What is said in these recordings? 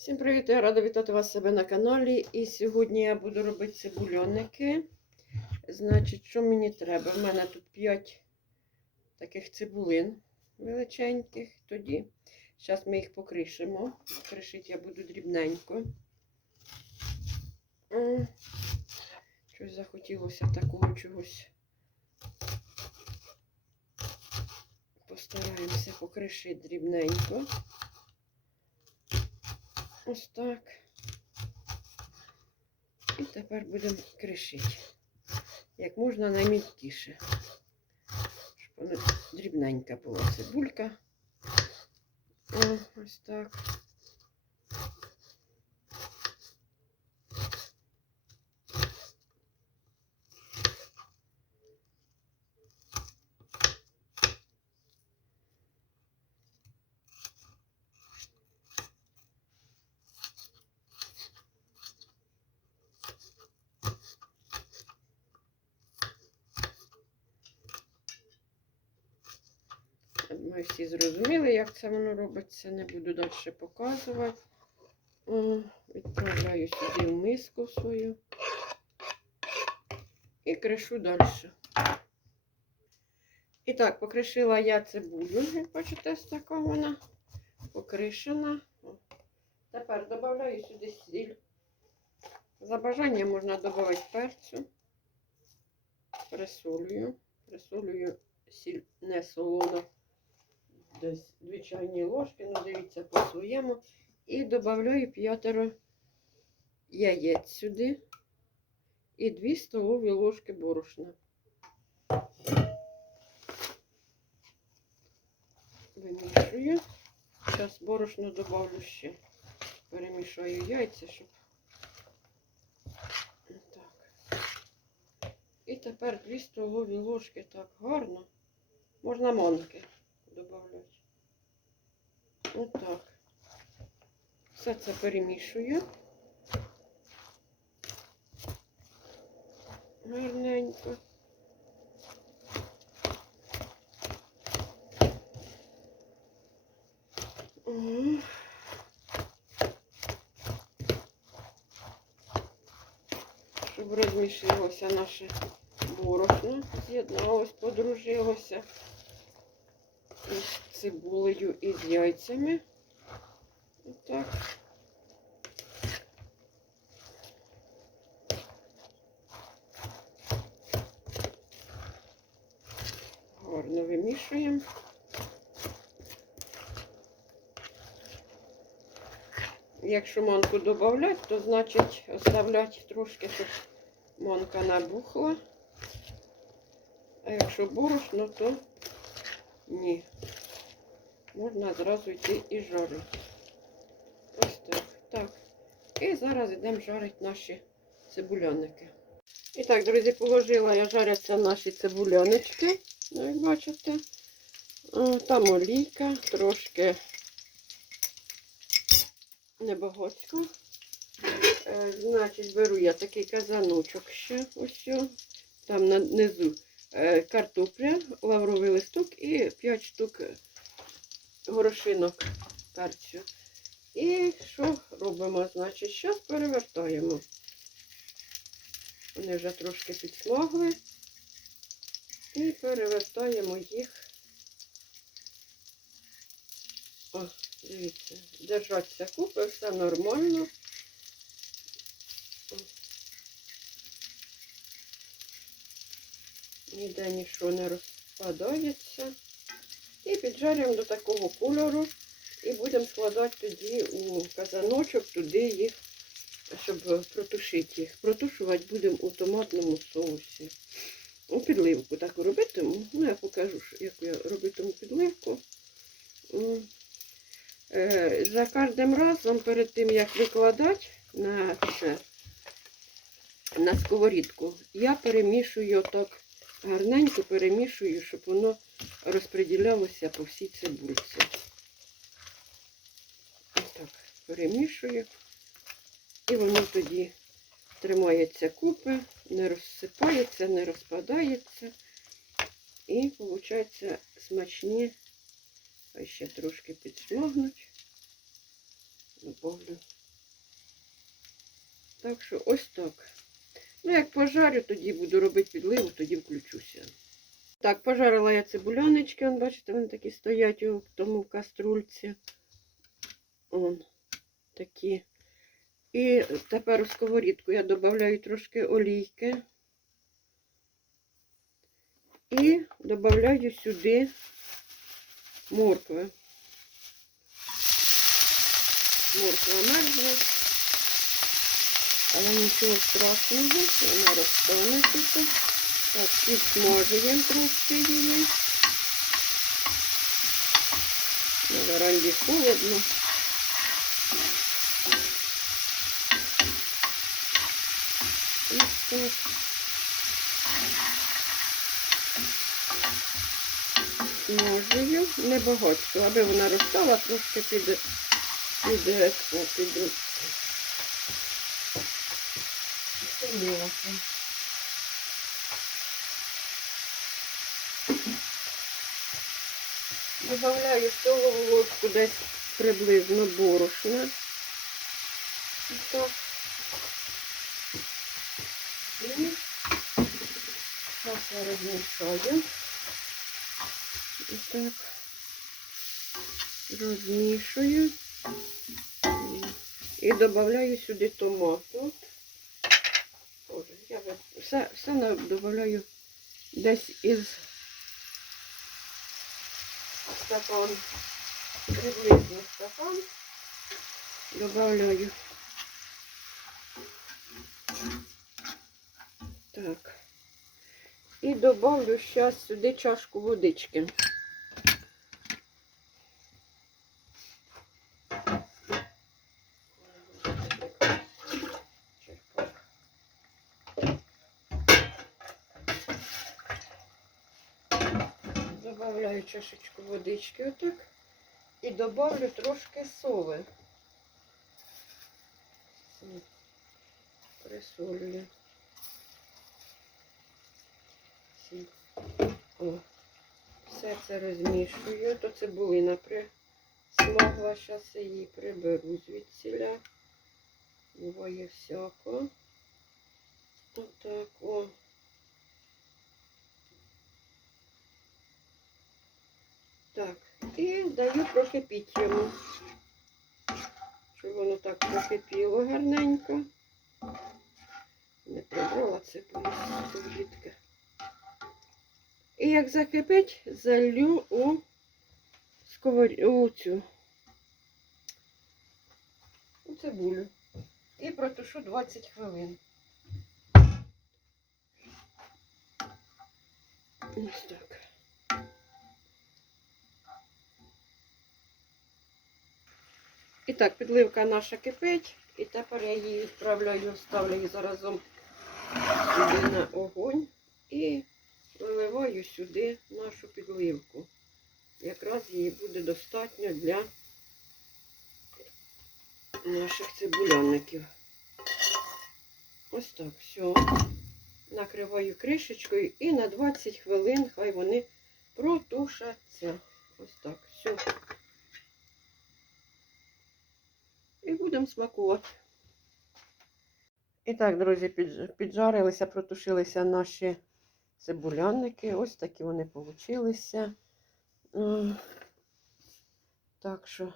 Всім привіт! Я рада вітати вас себе на каналі. І сьогодні я буду робити цибульоники. Значить, що мені треба? У мене тут 5 таких цибулин величеньких. Тоді зараз ми їх покришимо. Кришити я буду дрібненько. Щось захотілося такого чогось. Постараємося покришити дрібненько. Ось так. І тепер будемо кришити. Як можна наймілкіше. Щоб вона дрібненька була цибулька. О, ось так. Думаю, всі зрозуміли, як це воно робиться. Не буду далі показувати. О, Відправляю сюди в миску свою і кришу далі. І так, покришила я цибулю, як бачите, ось така вона покришена. Тепер додаю сюди сіль. За бажанням можна додати перцю. Присолюю. Присолюю сіль не солона. Десь дві чайні ложки, ну дивіться по своєму. І додаю п'ятеро яєць сюди. І 2 столові ложки борошна. Вимішую. Зараз борошно добавлю ще. Перемішаю яйця, щоб. І тепер 2 столові ложки так гарно. Можна манки додати. Отак. Все це перемішую. Гарненько. Щоб розмішалося наше борошно, з'єдналось, подружилося цибулею і з яйцями. Отак. Гарно вимішуємо. Якщо манку додати, то значить оставляти трошки, щоб манка набухла. А якщо борошно, то ні. Можна зразу йти і жарити. Ось так. Так. І зараз йдемо жарити наші цибуляники. І так, друзі, положила я жаряться наші цибулянички. Ну, як бачите. Там олійка, трошки небагатько. Е, Значить, беру я такий казаночок ще ось. Там на низу е, картопля, лавровий листок і 5 штук горошинок перцю. І що робимо? Значить, зараз перевертаємо. Вони вже трошки підсмагли. І перевертаємо їх. О, дивіться, держаться купи, все нормально. Ніде нічого не розпадається. Піджарюємо до такого кольору. І будемо складати тоді у казаночок, туди їх, щоб протушити їх. Протушувати будемо у томатному соусі. У підливку так робитиму. Ну, я покажу, як я робитиму підливку. Е, За кожним разом, перед тим, як викладати на на сковорідку, я перемішую так гарненько перемішую, щоб воно розподілялося по всій цибульці. Так перемішую. І воно тоді тримається купи, не розсипається, не розпадається. І виходить смачні, а ще трошки підсмагнуть. добавлю. Так що ось так. Ну, як пожарю, тоді буду робити підливу, тоді включуся. Так, пожарила я цибуляночки, он, бачите, вони такі стоять у тому каструльці. Он такі. І тепер у сковорідку я додаю трошки олійки. І додаю сюди моркви. Морква мерзне. Але нічого страшного, вона розтанеться. Так, підсмажуємо трошки її. На веранді холодно. Ось так. Смажую небагато, аби вона розстала трошки під, під, е, під, під Стомилася. Добавляю столову ложку десь приблизно борошна. Так. І зараз я розмішаю. Так. Розмішую. І додаю сюди томату. Все, все додаю десь із стакан, приблизно стакан. Добавляю. Так. І добавлю зараз сюди чашку водички. Добавляю чашечку водички отак. І добавлю трошки соли. Присолюю. О. Все це розмішую. То цибулина присмагла. Зараз її приберу звідсіля. Буває всяко. Отак, о. Так, і даю прокипіти йому. Щоб воно так прокипіло гарненько. Не цибулю з повідки. І як закипить, залью у сковор... цю у цибулю. І протушу 20 хвилин. Ось так. І так, підливка наша кипить. І тепер я її відправляю, ставлю її заразом сюди на огонь і виливаю сюди нашу підливку. Якраз її буде достатньо для наших цибуляників. Ось так, все. Накриваю кришечкою і на 20 хвилин хай вони протушаться. Ось так, все. І будемо смакувати. І так, друзі, піджарилися, протушилися наші цибуляники. Ось такі вони получилися. Так що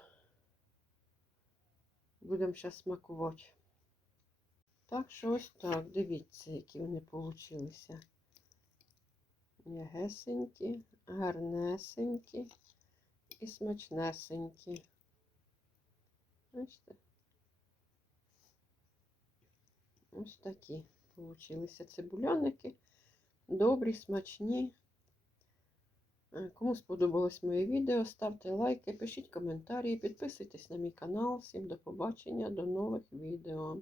будемо зараз смакувати. Так що ось так, дивіться, які вони получилися. М'ягесенькі, гарнесенькі і смачнесенькі. Бачите? Ось такі получилися цибуляники. Добрі, смачні. Е, Кому сподобалось моє відео, ставте лайки, пишіть коментарі, підписуйтесь на мій канал. Всім до побачення, до нових відео.